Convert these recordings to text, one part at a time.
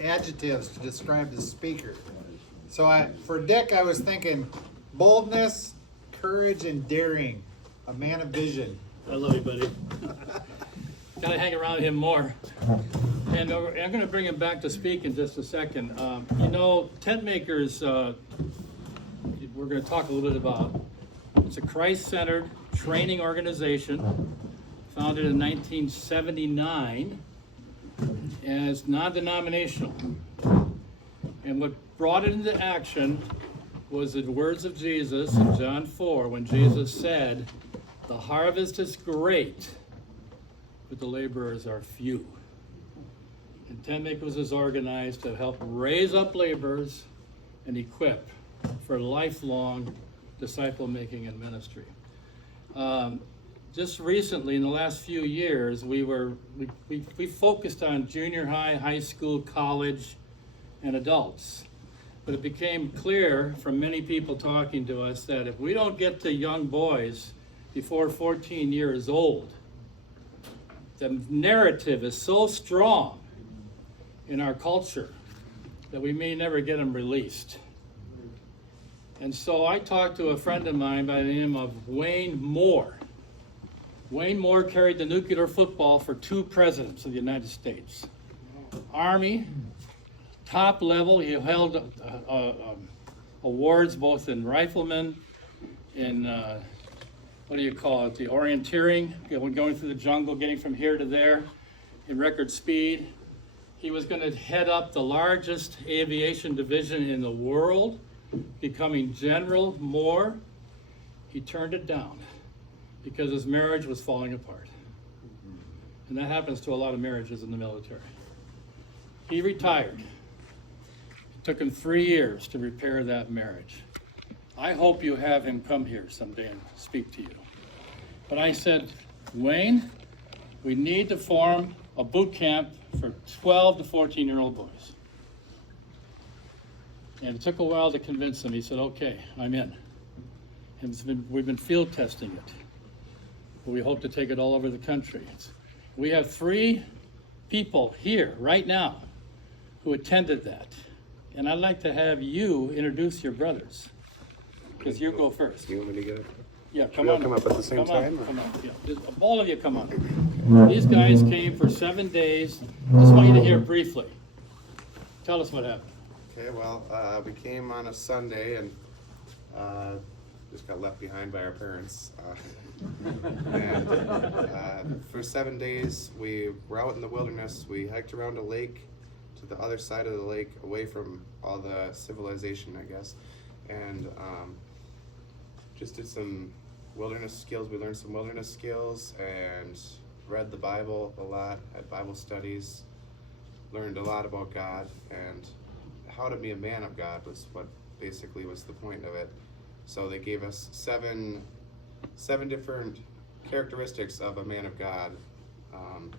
adjectives to describe the speaker. So for Dick, I was thinking boldness, courage, and daring. A man of vision. I love you, buddy. Gotta hang around him more. And I'm going to bring him back to speak in just a second. You know, tent makers, we're going to talk a little bit about. It's a Christ-centered training organization founded in 1979 as non-denominational. And what brought it into action was the words of Jesus in John 4 when Jesus said, "The harvest is great, but the laborers are few." And Tent Makers is organized to help raise up laborers and equip for lifelong disciple making and ministry. Just recently, in the last few years, we focused on junior high, high school, college, and adults. But it became clear from many people talking to us that if we don't get to young boys before 14 years old, the narrative is so strong in our culture that we may never get them released. And so I talked to a friend of mine by the name of Wayne Moore. Wayne Moore carried the nuclear football for 2 presidents of the United States. Army, top level, he held awards both in riflemen, in what do you call it, the orienteering, going through the jungle, getting from here to there in record speed. He was going to head up the largest aviation division in the world, becoming General Moore. He turned it down because his marriage was falling apart. And that happens to a lot of marriages in the military. He retired. It took him 3 years to repair that marriage. I hope you have him come here someday and speak to you. But I said, Wayne, we need to form a boot camp for 12 to 14-year-old boys. And it took a while to convince him. He said, okay, I'm in. And we've been field testing it. But we hope to take it all over the country. We have 3 people here right now who attended that. And I'd like to have you introduce your brothers. Because you go first. You want me to get it? Yeah, Should we all come up at the same time? Come on. Yeah. Just, all of you come on. These guys came for 7 days. Just want you to hear briefly. Tell us what happened. Okay, well, we came on a Sunday and just got left behind by our parents. And for 7 days, we were out in the wilderness. We hiked around a lake to the other side of the lake, away from all the civilization, I guess. And just did some wilderness skills. We learned some wilderness skills and read the Bible a lot, had Bible studies, learned a lot about God, and how to be a man of God was what basically was the point of it. So they gave us seven different characteristics of a man of God, and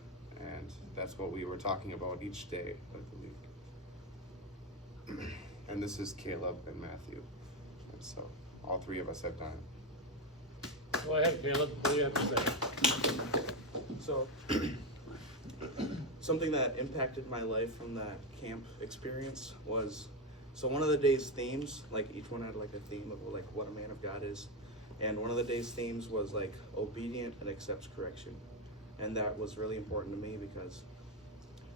that's what we were talking about each day of the week. And this is Caleb and Matthew, and so all 3 of us have done it. Go ahead, Caleb. What do you have to say? So, something that impacted my life from that camp experience was, so one of the day's themes, like each one had like a theme of like what a man of God is, and one of the day's themes was like obedient and accepts correction, and that was really important to me because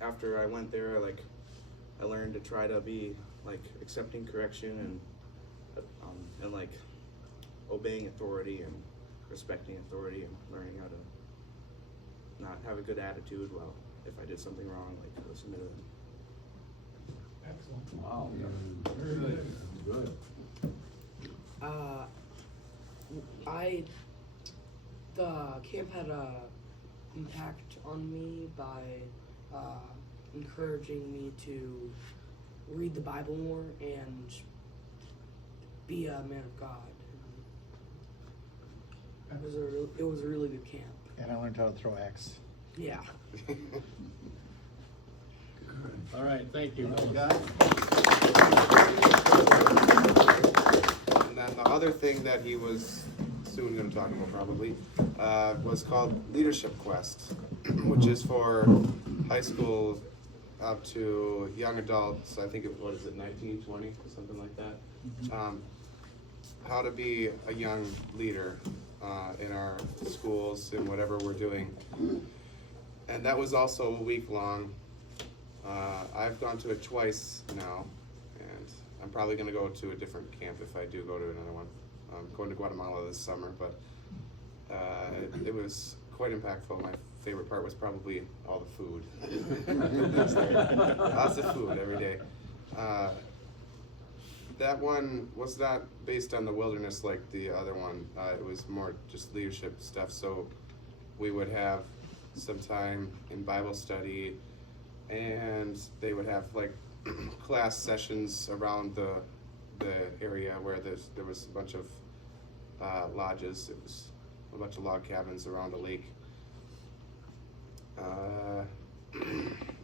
after I went there, I learned to try to be like accepting correction and like obeying authority and respecting authority and learning how to not have a good attitude. Well, if I did something wrong, like listen to them. Excellent. Wow. Very good. Good. The camp had a impact on me by encouraging me to read the Bible more and be a man of God. It was a really good camp. And I learned how to throw X. Yeah. All right, thank you. And then the other thing that he was soon going to talk about probably was called Leadership Quest, which is for high school up to young adults. I think what is it, 19, 20, something like that. How to be a young leader in our schools and whatever we're doing. And that was also a week long. I've gone to it twice now, and I'm probably going to go to a different camp if I do go to another one. I'm going to Guatemala this summer, but it was quite impactful. My favorite part was probably all the food. Lots of food every day. That one was not based on the wilderness like the other one. It was more just leadership stuff. So we would have some time in Bible study, and they would have like class sessions around the area where there was a bunch of lodges. It was a bunch of log cabins around a lake.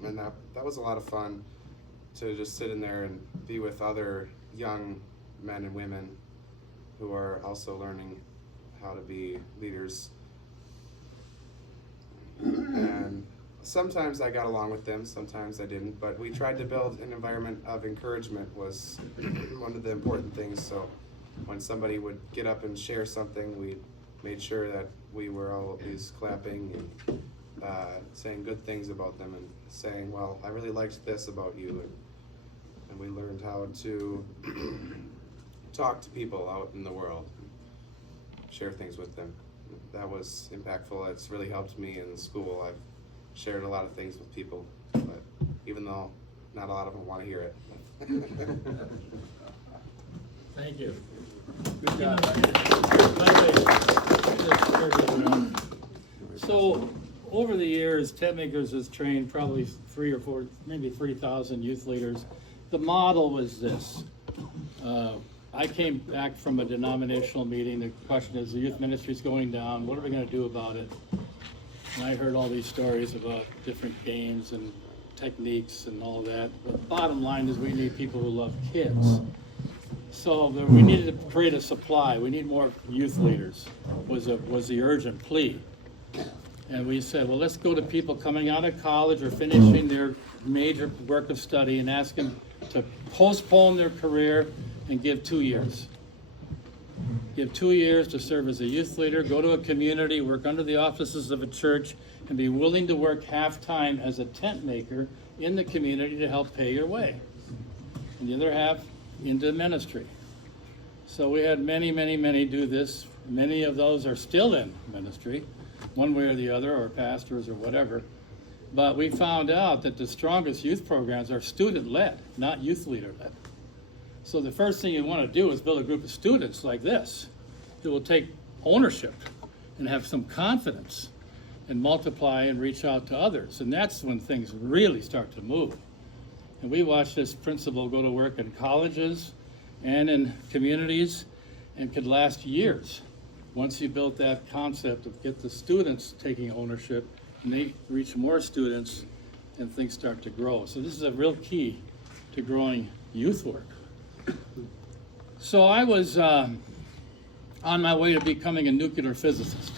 And that was a lot of fun to just sit in there and be with other young men and women who are also learning how to be leaders. And sometimes I got along with them, sometimes I didn't, but we tried to build an environment of encouragement was one of the important things. So when somebody would get up and share something, we made sure that we were always clapping and saying good things about them and saying, well, I really liked this about you. And we learned how to talk to people out in the world, share things with them. That was impactful. It's really helped me in school. I've shared a lot of things with people, but even though not a lot of them want to hear it. Thank you. Good job. So, over the years, Tent Makers has trained probably 3 or 4, maybe 3,000 youth leaders. The model was this. I came back from a denominational meeting. The question is, the youth ministry is going down. What are we going to do about it? And I heard all these stories about different games and techniques and all that. But the bottom line is we need people who love kids. So we needed to create a supply. We need more youth leaders, was the urgent plea. And we said, well, let's go to people coming out of college or finishing their major work of study and ask them to postpone their career and give 2 years. Give 2 years to serve as a youth leader, go to a community, work under the offices of a church, and be willing to work half-time as a tent maker in the community to help pay your way. And the other half into ministry. So we had many, many, many do this. Many of those are still in ministry, one way or the other, or pastors or whatever. But we found out that the strongest youth programs are student-led, not youth leader-led. So the first thing you want to do is build a group of students like this that will take ownership and have some confidence and multiply and reach out to others. And that's when things really start to move. And we watched this principle go to work in colleges and in communities and could last years once you built that concept of get the students taking ownership and they reach more students and things start to grow. So this is a real key to growing youth work. So I was on my way to becoming a nuclear physicist.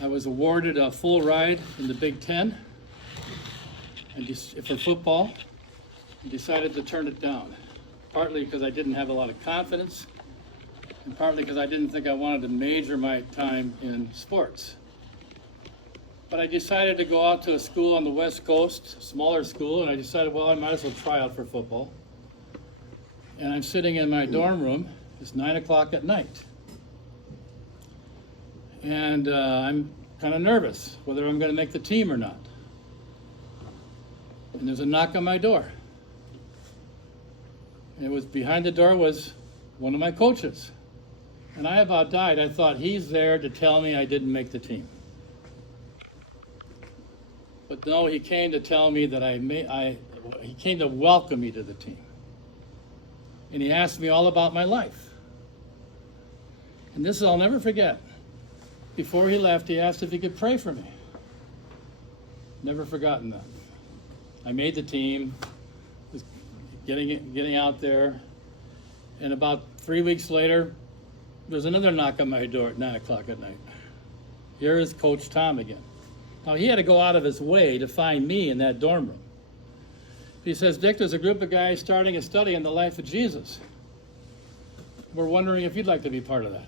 I was awarded a full ride in the Big Ten and for football, and decided to turn it down. Partly because I didn't have a lot of confidence, and partly because I didn't think I wanted to major my time in sports. But I decided to go out to a school on the West Coast, a smaller school, and I decided, well, I might as well try out for football. And I'm sitting in my dorm room, it's 9 o'clock at night. And I'm kind of nervous whether I'm going to make the team or not. And there's a knock on my door. And it was behind the door was one of my coaches. And I about died. I thought he's there to tell me I didn't make the team. But no, he came to tell me that he came to welcome me to the team. And he asked me all about my life. And this I'll never forget. Before he left, he asked if he could pray for me. Never forgotten that. I made the team, was getting out there, and about 3 weeks later, there's another knock on my door at 9 o'clock at night. Here is Coach Tom again. Now, he had to go out of his way to find me in that dorm room. He says, Dick, there's a group of guys starting a study on the life of Jesus. We're wondering if you'd like to be part of that.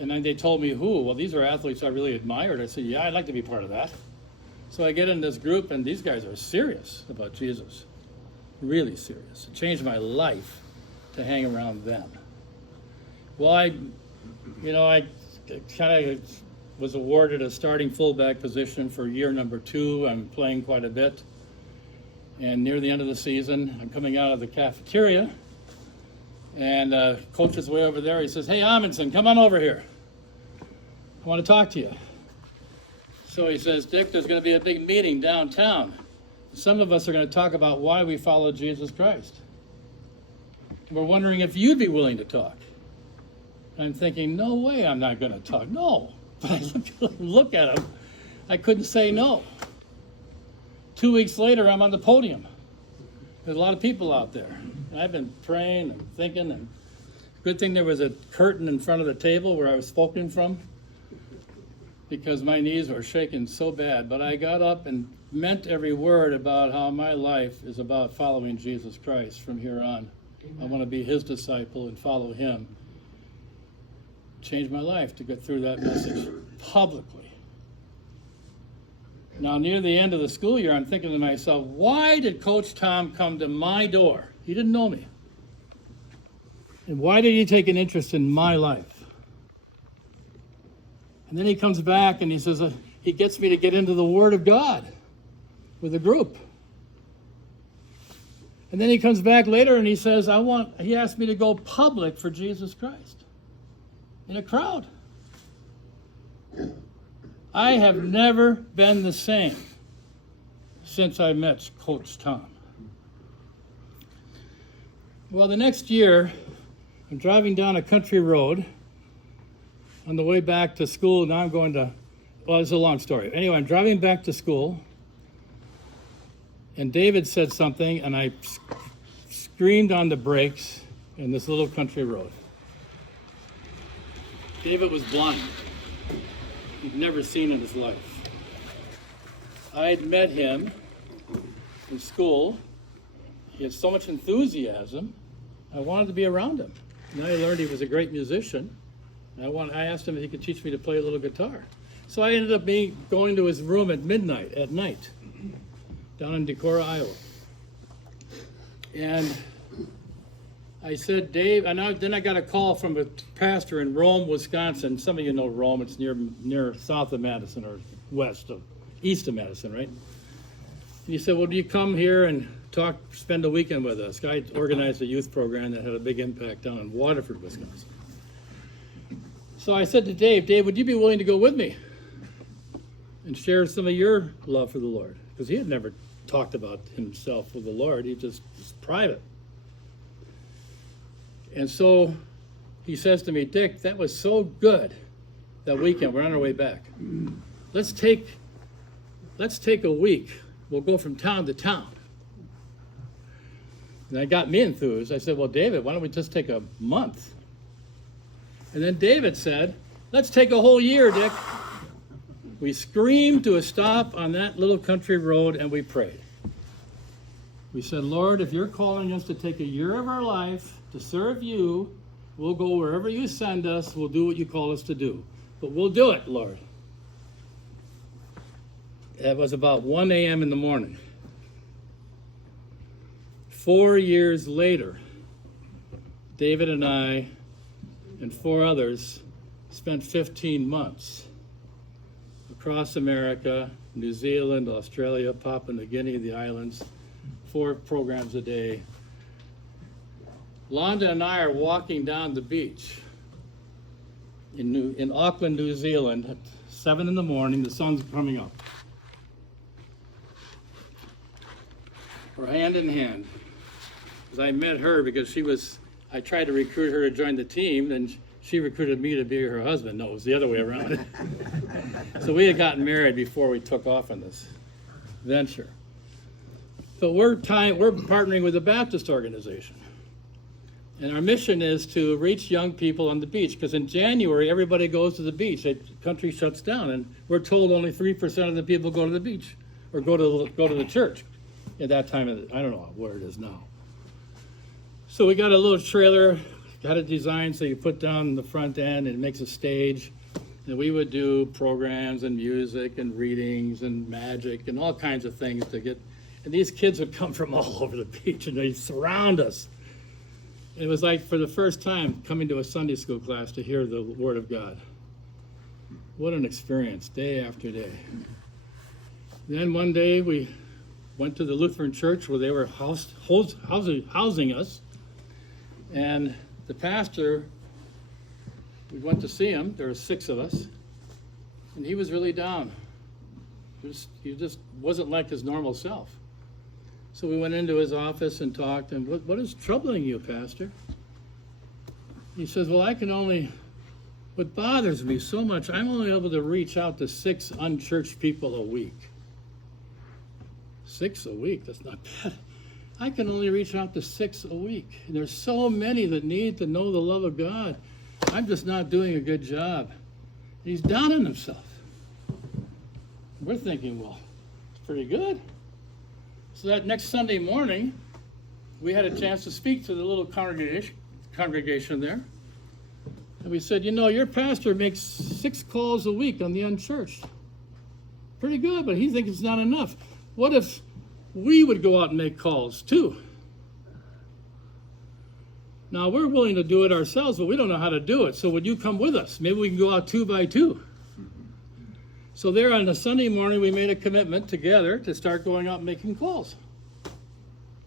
And then they told me who. Well, these are athletes I really admired. I said, yeah, I'd like to be part of that. So I get in this group, and these guys are serious about Jesus. Really serious. It changed my life to hang around them. Well, I kind of was awarded a starting fullback position for year number 2. I'm playing quite a bit. And near the end of the season, I'm coming out of the cafeteria, and coach is way over there. He says, hey, Amundson, come on over here. I want to talk to you. So he says, Dick, there's going to be a big meeting downtown. Some of us are going to talk about why we follow Jesus Christ. We're wondering if you'd be willing to talk. I'm thinking, no way I'm not going to talk. No. But I look at him. I couldn't say no. 2 weeks later, I'm on the podium. There's a lot of people out there. And I've been praying and thinking. And good thing there was a curtain in front of the table where I was spoken from, because my knees were shaking so bad. But I got up and meant every word about how my life is about following Jesus Christ from here on. I want to be his disciple and follow him. Changed my life to get through that message publicly. Now, near the end of the school year, I'm thinking to myself, why did Coach Tom come to my door? He didn't know me. And why did he take an interest in my life? And then he comes back and he says, he gets me to get into the Word of God with a group. And then he comes back later and he says, he asked me to go public for Jesus Christ in a crowd. I have never been the same since I met Coach Tom. Well, the next year, I'm driving down a country road on the way back to school. Now I'm going to, well, it's a long story. Anyway, I'm driving back to school, and David said something, and I screamed on the brakes in this little country road. David was blind. He'd never seen in his life. I'd met him in school. He had so much enthusiasm. I wanted to be around him. And I learned he was a great musician. And I asked him if he could teach me to play a little guitar. So I ended up going to his room at midnight, at night, down in Decorah, Iowa. And I said, Dave, then I got a call from a pastor in Rome, Wisconsin. Some of you know Rome. It's near south of Madison, or east of Madison, right? And he said, well, do you come here and spend a weekend with us? I organized a youth program that had a big impact down in Waterford, Wisconsin. So I said to Dave, would you be willing to go with me and share some of your love for the Lord? Because he had never talked about himself with the Lord. He just was private. And so he says to me, Dick, that was so good that weekend. We're on our way back. Let's take a week. We'll go from town to town. And that got me enthused. I said, well, David, why don't we just take a month? And then David said, let's take a whole year, Dick. We screamed to a stop on that little country road, and we prayed. We said, Lord, if you're calling us to take a year of our life to serve you, we'll go wherever you send us. We'll do what you call us to do. But we'll do it, Lord. It was about 1 a.m. in the morning. 4 years later, David and I and 4 others spent 15 months across America, New Zealand, Australia, Papua New Guinea, the islands, 4 programs a day. Londa and I are walking down the beach in Auckland, New Zealand at 7 in the morning. The sun's coming up. We're hand in hand. Because I met her because I tried to recruit her to join the team, and she recruited me to be her husband. No, it was the other way around. So we had gotten married before we took off on this venture. So we're partnering with a Baptist organization. And our mission is to reach young people on the beach, because in January, everybody goes to the beach. The country shuts down, and we're told only 3% of the people go to the beach or go to the church at that time of I don't know where it is now. So we got a little trailer, got it designed so you put down the front end and it makes a stage. And we would do programs and music and readings and magic and all kinds of things to get, and these kids would come from all over the beach and they'd surround us. It was like for the first time coming to a Sunday school class to hear the Word of God. What an experience, day after day. Then one day we went to the Lutheran church where they were housing us. And the pastor, we went to see him. There were 6 of us. And he was really down. He just wasn't like his normal self. So we went into his office and talked, and what is troubling you, Pastor? He says, well, what bothers me so much, I'm only able to reach out to 6 unchurched people a week. 6 a week, that's not bad. I can only reach out to 6 a week. And there's so many that need to know the love of God. I'm just not doing a good job. And he's down on himself. We're thinking, well, it's pretty good. So that next Sunday morning, we had a chance to speak to the little congregation there. And we said, your pastor makes 6 calls a week on the unchurched. Pretty good, but he thinks it's not enough. What if we would go out and make calls too? Now, we're willing to do it ourselves, but we don't know how to do it. So would you come with us? Maybe we can go out 2 by 2. So there on a Sunday morning, we made a commitment together to start going out and making calls.